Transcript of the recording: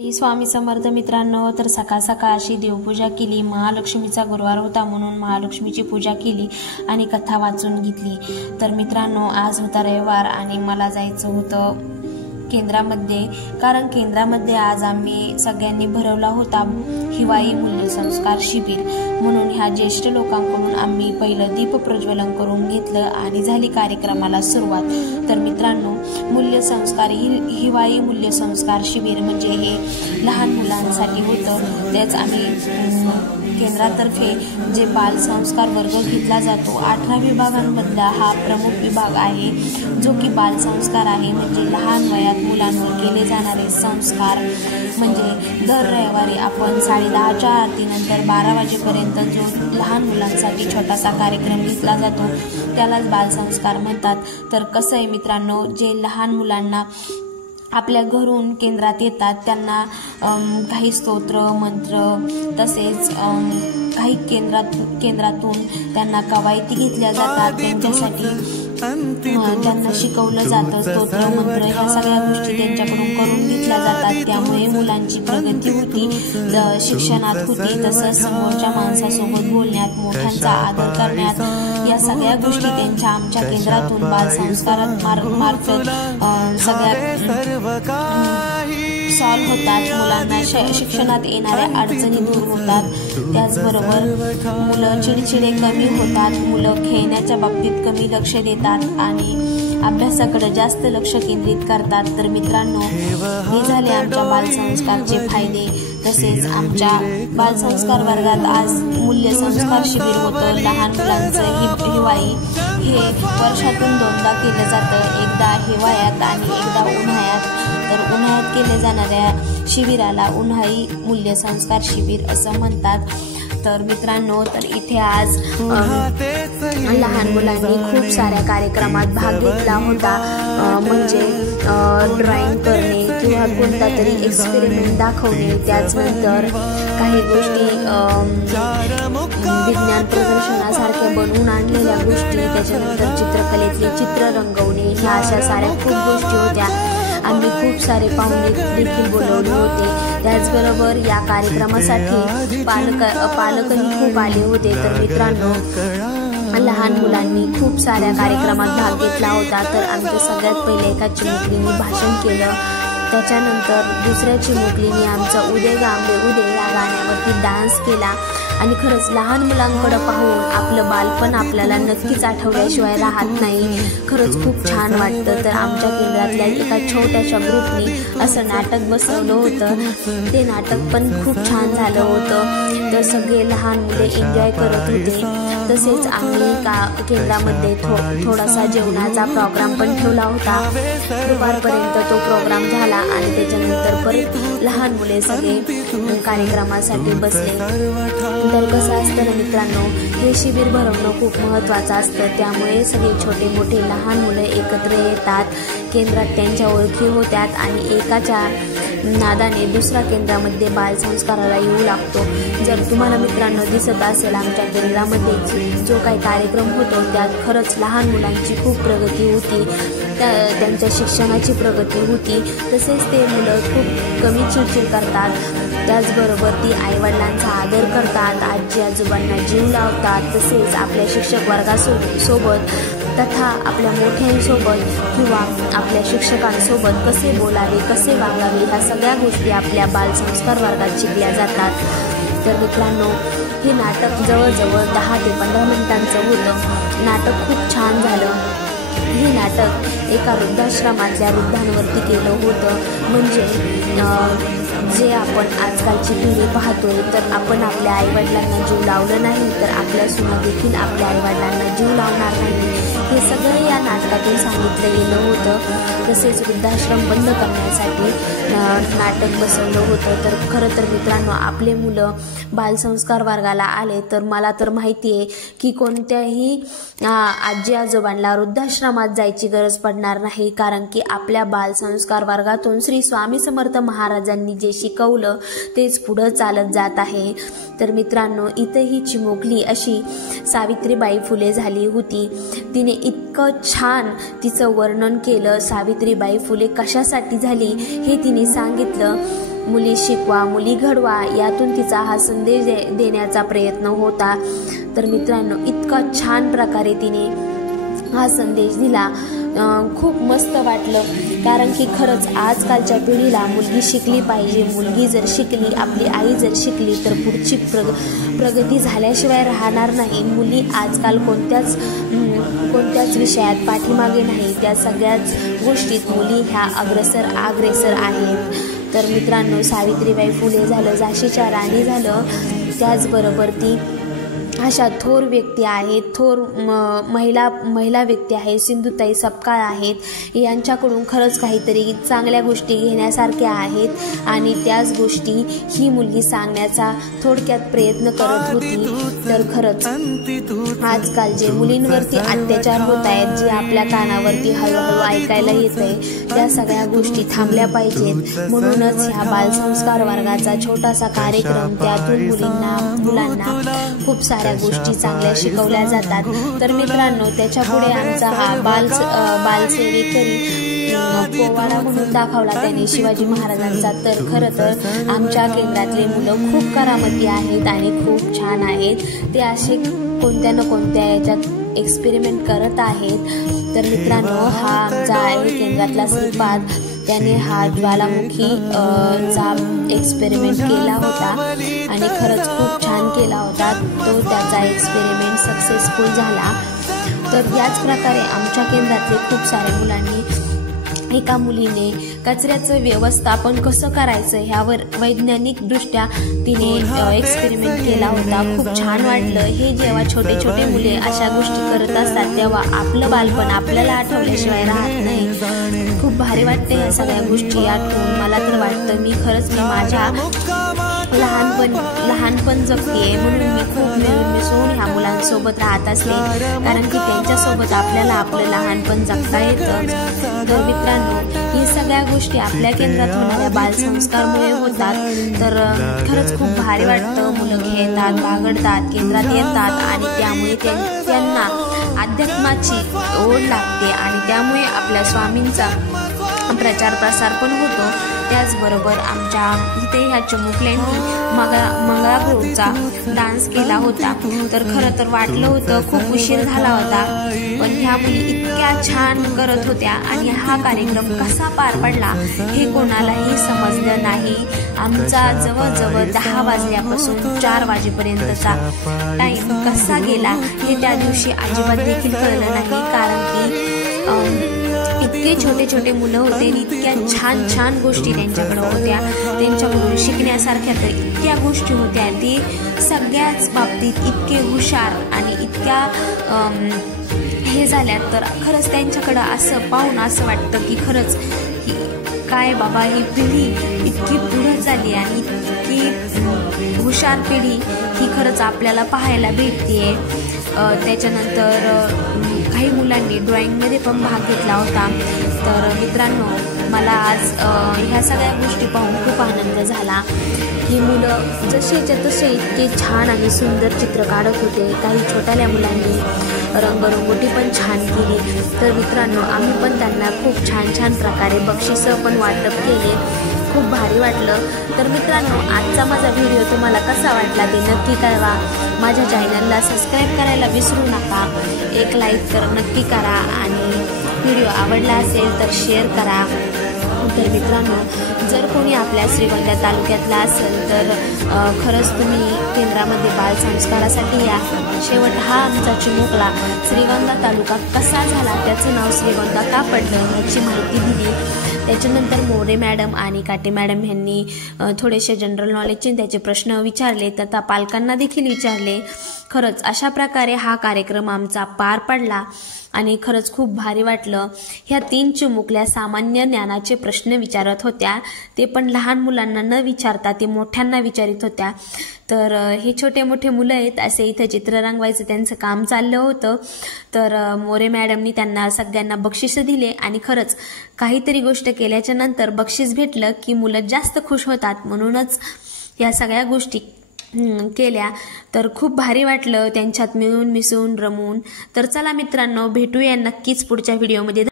स्वामी समर्थ मित्रांनो, तर सकाळ सकाळ अशी देवपूजा केली। महालक्ष्मीचा गुरुवार होता म्हणून महालक्ष्मीची पूजा केली आणि कथा वाचून घेतली। तर मित्रांनो, आज होता रविवार आणि मला जायचं होतं केंद्रामध्ये, कारण केंद्रामध्ये आज आम्ही सगळ्यांनी भरवला होता हिवाळी मूल्य संस्कार शिबिर म्हणून ह्या ज्येष्ठ लोकांकडून आम्ही पहिलं दीप प्रज्वलन करून घेतलं आणि झाली कार्यक्रमाला सुरुवात। तर मित्रांनो, मूल्य संस्कार हिवाळी मूल्य संस्कार शिबिर म्हणजे हे लहान मुलांसाठी होतं। त्याच आम्ही केंद्रातर्फे जे बाल संस्कार वर्ग घेतला जातो 18 विभागांमधला हा प्रमुख विभाग आहे, जो की बाल संस्कार आहे। म्हणजे लहान वयात मुलांवर केले जाणारे संस्कार, म्हणजे दर रविवारी आपण 10:30च्या आरतीनंतर 12 वाजेपर्यंत जो लहान मुलांसाठी छोटासा कार्यक्रम घेतला जातो त्यालाच बाल संस्कार म्हणतात। तर कसं आहे मित्रांनो, जे लहान मुलांना आपल्या घरून केंद्रात येतात त्यांना काही स्तोत्र मंत्र तसेच काही केंद्रातून त्यांना कवायती घेतल्या जातात, त्यांच्यासाठी त्यांना शिकवलं जातं स्तोत्र मंत्र, ह्या सगळ्या गोष्टी त्यांच्याकडून करून घेतल्या जातात। त्यामुळे मुलांची प्रगती होती, शिक्षणात होती, तसंच समोरच्या माणसासोबत बोलण्यात, मोठ्यांचा आदर करण्यात, या सगळ्या गोष्टी त्यांच्या आमच्या केंद्रातून बाल संस्कार मार्फत सगळ्या सॉल्व होतात। मुलांना शिक्षणात येणाऱ्या अडचणी दूर होतात, त्याचबरोबर मुलं चिडचिडे कमी होतात, मुलं खेळण्याच्या बाबतीत कमी लक्ष देतात आणि अभ्यासाकडे जास्त लक्ष केंद्रित करतात। तर मित्रांनो, हे झाले आमच्या बालसंस्कारचे फायदे। तसेच आमच्या बालसंस्कार वर्गात आज मूल्य संस्कार शिबिर होतं। लहान मुलांचं हिवाळी हे वर्षातून 2दा केलं जातं, एकदा हिवाळ्यात आणि एकदा उन्हाळ्यात। तर उन्हाळ्यात केले जाणाऱ्या शिबिराला उन्हाळी मूल्य संस्कार शिबिर असं म्हणतात। तर मित्रांनो, तर इथे आज लहान मुलांनी खूप साऱ्या कार्यक्रमात भाग घेतला होता, म्हणजे ड्रॉइंग करणे किंवा कोणता तरी एक्सपेरिमेंट दाखवणे, त्याचनंतर काही गोष्टी विज्ञान प्रदर्शनासारख्या बनवून आणलेल्या गोष्टी, त्याच्यानंतर चित्रकलेतले चित्र रंगवणे, ह्या अशा साऱ्या खूप गोष्टी होत्या। आम्ही खूप सारे पाहुणे देखील बोलवले होते। त्याचबरोबर या कार्यक्रमासाठी पालकही खूप आले होते। तर मित्रांनो, लहान मुलांनी खूप साऱ्या कार्यक्रमात भाग घेतला होता। तर आमच्या सगळ्यात पहिले एका चिमुकलीने भाषण केलं, त्याच्यानंतर दुसऱ्या चिमुकलीने आमचा उदे गांबे उदे या गाण्यावरती डान्स केला आणि खरंच लहान मुलांकडे पाहून आपलं बालपण आपल्याला नक्कीच आठवल्याशिवाय राहत नाही। खरंच खूप छान वाटतं। तर आमच्या केंद्रातल्या एका छोट्याशा ग्रुपने असं नाटक बसवलं होतं, ते नाटक पण खूप छान झालं होतं। तर सगळे लहान मुले एन्जॉय करत होते। तसेच आम्ही केंद्रामध्ये थोडासा जेवणाचा प्रोग्राम पण ठेवला होता। दुपारपर्यंत तो प्रोग्राम झाला आणि त्याच्यानंतर परत लहान मुले सगळे कार्यक्रमासाठी बसले। तर कसं असतं ना मित्रांनो, हे शिबिर भरवणं खूप महत्त्वाचं असतं, त्यामुळे सगळे छोटे मोठे लहान मुलं एकत्र येतात, केंद्रात त्यांच्या ओळखी होतात आणि एकाच्या नादाने दुसऱ्या केंद्रामध्ये बालसंस्काराला येऊ लागतो। जर तुम्हाला मित्रांनो दिसत असेल, आमच्या केंद्रामध्ये जो काही कार्यक्रम होतो त्यात खरंच लहान मुलांची खूप प्रगती होती, त्यांच्या शिक्षणाची प्रगती होती। तसेच ते मुलं खूप कमी चिडचिड करतात, त्याचबरोबर ती आईवडिलांचा आदर करतात, आजी आजोबांना जीव लावतात, तसेच आपल्या शिक्षक वर्गासोबत तथा आपल्या मोठ्यांसोबत किंवा आपल्या शिक्षकांसोबत कसे बोलावे, कसे वागावे, ह्या सगळ्या गोष्टी आपल्या बालसंस्कार वर्गात शिकल्या जातात। तर मित्रांनो, हे नाटक जवळजवळ 10 ते 15 मिनिटांचं होतं। नाटक खूप छान झालं। हे नाटक एका वृद्धाश्रमातल्या वृद्धांवरती केलं होतं, म्हणजे जे आपण आजकालची पिढी पाहतोय, तर आपण आपल्या आईवडिलांना जीव लावलं नाही तर आपल्या सुना देखील आपल्या आईवडिलांना जीव लावणार नाही, हे सगळं या नाटकातून सांगितलं गेलं होतं। तसेच वृद्धाश्रम बंद करण्यासाठी नाटक बसवलं होतं। तर खरं तर मित्रांनो, आपले मुलं बालसंस्कार वर्गाला आले तर मला तर माहिती आहे की कोणत्याही आजी आजोबांना वृद्धाश्रमात जायची गरज पडणार नाही, कारण की आपल्या बालसंस्कार वर्गातून श्री स्वामी समर्थ महाराजांनी जे शिकवलं तेच पुढं चालत जात आहे। तर मित्रांनो, इथेही चिमुकली अशी सावित्रीबाई फुले झाली होती। तिने इतकं छान तिचं वर्णन केलं, सावित्रीबाई फुले कशासाठी झाली हे तिने सांगितलं। मुली शिकवा, मुली घडवा, यातून तिचा हा संदेश देण्याचा प्रयत्न होता। तर मित्रांनो, इतका छान प्रकारे तिने हा संदेश दिला, खूप मस्त वाटलं। कारण की खरंच आजकालच्या पिढीला मुलगी शिकली पाहिजे। मुलगी जर शिकली, आपली आई जर शिकली, तर पुढची प्रगती झाल्याशिवाय राहणार नाही। मुली आजकाल कोणत्याच विषयात पाठीमागे नाही, त्या सगळ्याच गोष्टीत मुली ह्या अग्रेसर आहेत। तर मित्रांनो, सावित्रीबाई फुले झालं, झाशीच्या राणी झालं, त्याचबरोबर ती अशा थोर व्यक्ती आहेत, थोर महिला व्यक्ती आहेत, सिंधुताई सपकाळ आहेत। यांच्याकडून खरंच काहीतरी चांगल्या गोष्टी घेण्यासारख्या आहेत आणि त्याच गोष्टी ही मुलगी सांगण्याचा थोडक्यात प्रयत्न करत होती। तर खरंच आजकाल जे मुलींवरती अत्याचार होत आहेत, जे आपल्या कानावरती हळूहळू ऐकायला येतंय, त्या सगळ्या गोष्टी थांबल्या पाहिजेत। म्हणूनच ह्या बालसंस्कार वर्गाचा छोटासा कार्यक्रम, त्यातून मुलांना खूप साऱ्या गोष्टी चांगल्या शिकवल्या जातात। तर मित्रांनो, त्याच्या पुढे आमचा हा बालसेवेकरी पोवाडा म्हणून दाखवला त्याने शिवाजी महाराजांचा। तर खरं तर आमच्या केंद्रातले मुलं खूप करामती आहेत आणि खूप छान आहेत। ते असे कोणत्या ना कोणत्या याच्यात एक्सपेरिमेंट करत आहेत। तर मित्रांनो, हा आमचा आहे केंद्रातला श्रीपाद, त्याने हा ज्वालामुखी चा एक्सपेरिमेंट केला होता आणि खरंच खूप छान केला होता तो। त्याचा एक्सपेरिमेंट सक्सेसफुल झाला। तर याच प्रकारे आमच्या केंद्रातले खूप साऱ्या मुलांनी, एका मुलीने कचऱ्याचं व्यवस्थापन कसं करायचं ह्यावर वैज्ञानिकदृष्ट्या तिने एक्सपेरिमेंट केला होता। खूप छान वाटलं। हे जेव्हा छोटे छोटे मुले अशा गोष्टी करत असतात, तेव्हा आपलं बालपण आपल्याला आठवल्याशिवाय राहत नाही। खूप भारी वाटते या सगळ्या गोष्टी आठवून। मला तर वाटतं मी माझ्या लहानपण जगतेय, म्हणून मी खूप मिसळून ह्या मुलांसोबत राहत असले, कारण की त्यांच्यासोबत आपल्याला आपलं लहानपण जगता येतं। तर मित्रांनो, ही सगळ्या गोष्टी आपल्या केंद्रात होणाऱ्या बालसंस्कारमुळे होतात। तर खरंच खूप भारी वाटतं। मुलं खेळतात, बागडतात, केंद्रात येतात आणि त्यामुळे त्यांना अध्यात्माची ओढ लागते आणि त्यामुळे आपल्या स्वामींचा प्रचार प्रसार पण होतो। त्याचबरोबर आमच्या इथे ह्या चिमुकल्यांनी मंगळागौरचा डान्स केला होता। तर खरं तर वाटलं होतं खूप उशीर झाला होता, पण ह्या मुली इतक्या छान करत होत्या आणि हा कार्यक्रम कसा पार पडला हे कोणालाही समजलं नाही। आमचा जवळजवळ 10 वाजल्यापासून 4 वाजेपर्यंतचा टाइम कसा गेला हे त्या दिवशी अजिबात देखील कळलं नाही, कारण की इतके छोटे छोटे मुलं होते, इतक्या छान छान गोष्टी त्यांच्याकडे होत्या, त्यांच्याकडून शिकण्यासारख्या तर इतक्या गोष्टी होत्या। ते सगळ्याच बाबतीत इतके हुशार आणि इतक्या हे झाल्यात। तर खरंच त्यांच्याकडं असं पाहून असं वाटतं की खरंच काय बाबा, ही पिढी इतकी पुढे चालली आणि इतकी हुशार पिढी ही खरंच आपल्याला पाहायला भेटते। त्याच्यानंतर काही मुलांनी ड्रॉइंगमध्ये पण भाग घेतला होता। तर मित्रांनो, मला आज ह्या सगळ्या गोष्टी पाहून खूप आनंद झाला। ही मुलं जसेच्या तसे इतके छान आणि सुंदर चित्र काढत होते। काही छोट्याल्या मुलांनी रंगरंगोटी पण छान केली। तर मित्रांनो, आम्ही पण त्यांना खूप छान छान प्रकारे बक्षिसं पण वाटप केले। खूप भारी वाटलं। तर मित्रांनो, आजचा माझा व्हिडिओ तुम्हाला कसा वाटला ते नक्की कळवा। माझ्या चॅनलला सबस्क्राईब करायला विसरू नका, एक लाईक तर नक्की करा आणि व्हिडिओ आवडला असेल तर शेअर करा। तर मित्रांनो, जर कोणी आपल्या श्रीगोंदा तालुक्यातला असेल तर खरंच तुम्ही केंद्रामध्ये बालसंस्कारासाठी या। शेवट हा आमचा चिमुकला श्रीगोंदा तालुका कसा झाला, त्याचं नाव श्रीगोंदा का पडलं याची माहिती दिली। त्याच्यानंतर मोरे मॅडम आणि काटे मॅडम यांनी थोडेसे जनरल नॉलेजचे त्याचे प्रश्न विचारले, तथा पालकांना देखील विचारले। खरंच अशा प्रकारे हा कार्यक्रम आमचा पार पडला आणि खरंच खूप भारी वाटलं। ह्या 3 चिमुकल्या सामान्य ज्ञानाचे प्रश्न विचारत होत्या, ते पण लहान मुलांना न विचारता ते मोठ्यांना विचारित होत्या। तर हे छोटे मोठे मुलं आहेत, असे इथे चित्र रंगवायचं त्यांचं काम चाललं होतं। तर मोरे मॅडमनी त्यांना सगळ्यांना बक्षिसं दिले आणि खरंच काहीतरी गोष्ट केल्याच्या नंतर बक्षीस भेटलं की मुलं जास्त खुश होतात, म्हणूनच या सगळ्या गोष्टी केल्या। तर खूप भारी वाटलं त्यांच्यात मिळून मिसळून रमून। तर चला मित्रांनो, भेटूया नक्कीच पुढच्या व्हिडिओमध्ये।